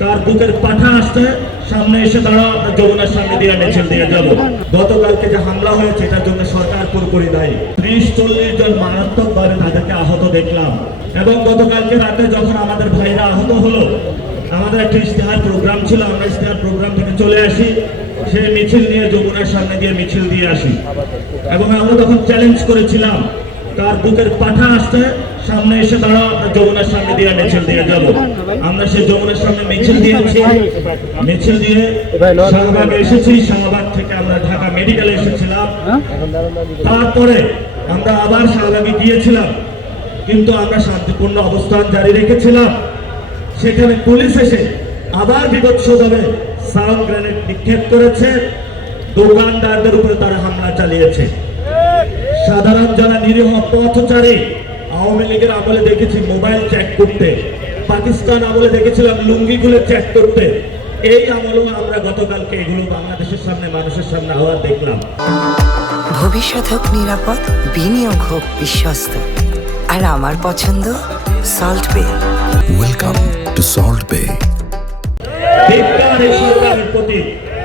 তার বুকের পাঠা আসছে, সামনে এসে দাঁড়াও, আপনার যমুনার সামনে দিয়ে মিছিল দিয়ে যাবো। গতকালকে যে হামলা হয়েছে এটার জন্য সরকার পুরোপুরি দায়ী। 30-40 জন মারাত্মক ভাবে তাদেরকে আহত দেখলাম। এবং গতকালকে রাতে যখন আমাদের ভাইরা আহত হলো, আমাদের একটা ইশতেহার প্রোগ্রাম ছিল, আমরা ইশতেহার প্রোগ্রাম থেকে চলে আসি, সেই মিছিল নিয়ে যমুনার সামনে দিয়ে মিছিল দিয়ে আসি। এবং আমরা তখন চ্যালেঞ্জ করেছিলাম, তার বুকের পাঠা আসছে, সামনে এসে দাঁড়াও, আপনার যমুনার সামনে দিয়ে মিছিল দিয়ে যাব। আমরা সেই যমুনার সামনে মিছিল দিয়েছি, মিছিল দিয়ে শাহবাগে এসেছি, শাহবাগ থেকে আমরা ঢাকা মেডিকেলে এসেছিলাম। তারপরে আমরা আবার শাহবাগে গিয়েছিলাম, কিন্তু আমরা শান্তিপূর্ণ অবস্থান জারি রেখেছিলাম। সেখানে পুলিশ এসে আবার বিভৎসভাবে সাউন্ড গ্রেনেড নিক্ষেপ করেছে, দোকানদারদের উপরে তারা হামলা চালিয়েছে। সাধারণ যারা নিরীহ পথচারী, আওয়ামী লীগের আমলে দেখেছি মোবাইল চেক করতে, পাকিস্তান আমলে দেখেছিলাম লুঙ্গিগুলো চেক করতে, এই আমলেও আমরা গতকালকে এগুলো বাংলাদেশের সামনে, মানুষের সামনে আবার দেখলাম। ভবিষ্যৎ হোক নিরাপদ, বিনিয়োগ হোক বিশ্বস্ত, আর আমার পছন্দ সল্ট বে। ওয়েলকাম টু সল্ট বে। ধিক্কার এই সরকারের প্রতি,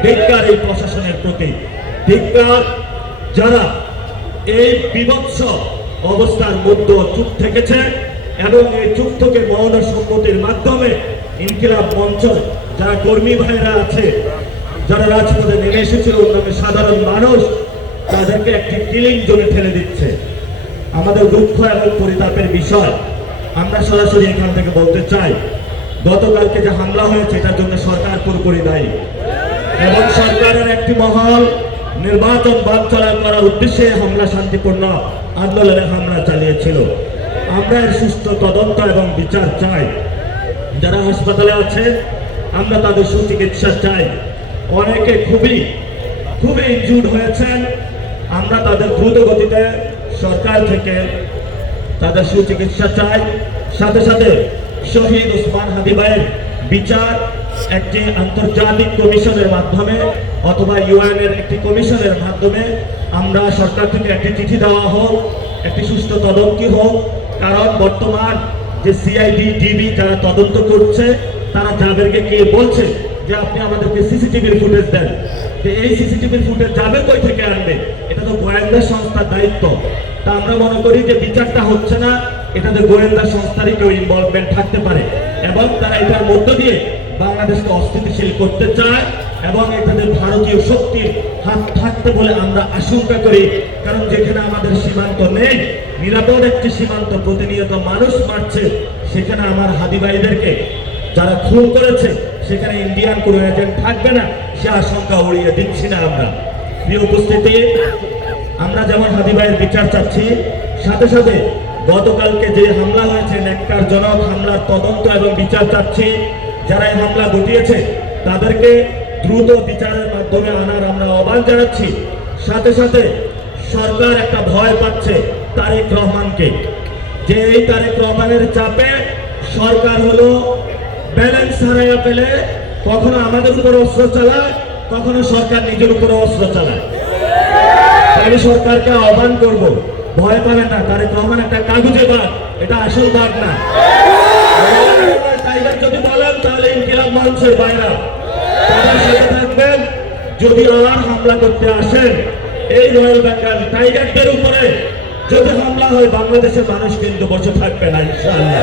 ধিক্কার এই প্রশাসনের প্রতি, ধিক্কার যারা এই বিভৎস অবস্থার মধ্যে চুপ থেকেছে এবং এই চুপ থেকে মৌন সম্মতির মাধ্যমে ইনকিলাব মঞ্চ যারা কর্মী ভাইরা আছে, যারা রাজপথে নেমে এসেছিল, অন্যান্য সাধারণ মানুষ, তাদেরকে একটি কিলিং জোনে ঠেলে দিচ্ছে। আমাদের দুঃখ এবং পরিতাপের বিষয়, আমরা সরাসরি এখান থেকে বলতে চাই, গতকালকে যে হামলা হয়েছে এটার জন্য সরকার পুরোপুরি দায়ী। এবং সরকারের একটি মহল নির্বাচন বানচাল করার উদ্দেশ্যে হামলা, শান্তিপূর্ণ আন্দোলনে হামলা চালিয়েছিল। আমরা এর সুস্থ তদন্ত এবং বিচার চাই। যারা হাসপাতালে আছে আমরা তাদের সুচিকিৎসা চাই। অনেকে খুবই ইনজুর্ড হয়েছেন, আমরা তাদের দ্রুত গতিতে সরকার থেকে তাদের সুচিকিৎসা চাই। সাথে সাথে শহীদ ওসমান হাদি ভাইয়ের বিচার একটি আন্তর্জাতিক কমিশনের মাধ্যমে অথবা ইউএন এর একটি কমিশনের মাধ্যমে আমরা সরকার থেকে একটি চিঠি দেওয়া হোক, একটি সুষ্ঠু তদন্ত হোক। কারণ বর্তমান যে সিআইডি ডিবি যারা তদন্ত করছে, তারা যাদেরকে কে বলছে যে আপনি আমাদেরকে সিসিটিভির ফুটেজ দেন, যে এই সিসিটিভির ফুটেজ যাবে কই থেকে আনবে? এটা তো গোয়েন্দা সংস্থার দায়িত্ব। তা আমরা মনে করি যে বিচারটা হচ্ছে না, এটাতে গোয়েন্দা সংস্থারই কেউ ইনভলভমেন্ট থাকতে পারে এবং তারা এটার মধ্য দিয়ে বাংলাদেশকে অস্থিতিশীল করতে চায় এবং এটাতে ভারতীয় শক্তির হাত থাকতে বলে আমরা আশঙ্কা করি। কারণ যেখানে আমাদের সীমান্ত নেই, নিরাপদ একটি সীমান্ত, প্রতিনিয়ত মানুষ মারছে, সেখানে আমার হাদি ভাইদেরকে যারা খুন করেছে সেখানে ইন্ডিয়ান কোনো এজেন্ট থাকবে না, সে আশঙ্কা উড়িয়ে দিচ্ছি না আমরা। প্রিয় উপস্থিতি, আমরা যেমন হাদি ভাইয়ের বিচার চাচ্ছি, সাথে সাথে গতকালকে যে হামলা হয়েছে, ন্যাক্কারজনক হামলার তদন্ত এবং বিচার চাচ্ছি। যারা এই হামলা ঘটিয়েছে তাদেরকে দ্রুত বিচারের মাধ্যমে আনার আমরা আহ্বান জানাচ্ছি। সাথে সাথে সরকার একটা ভয় পাচ্ছে তারেক রহমানকে, যে এই তারেক রহমানের চাপে সরকার হলো ব্যালেন্স হারাইয়া ফেলে, কখনো আমাদের উপর অস্ত্র চালায়, কখনো সরকার নিজের উপর অস্ত্র চালায়। আমি সরকারকে আহ্বান করব, ভয় পাবেন না, তারেক রহমান একটা কাগজে বাঘ, এটা আসল বাঘ না। টাইগার যদি বলেন তাহলে ইনকিলাব মঞ্চের বাইরা তাদের সাথে থাকবেন। যদি আর হামলা করতে আসেন এই রয়্যাল বেঙ্গল টাইগারদের উপরে যদি হামলা হয়, বাংলাদেশের মানুষ কিন্তু বসে থাকবে না ইনশাআল্লাহ।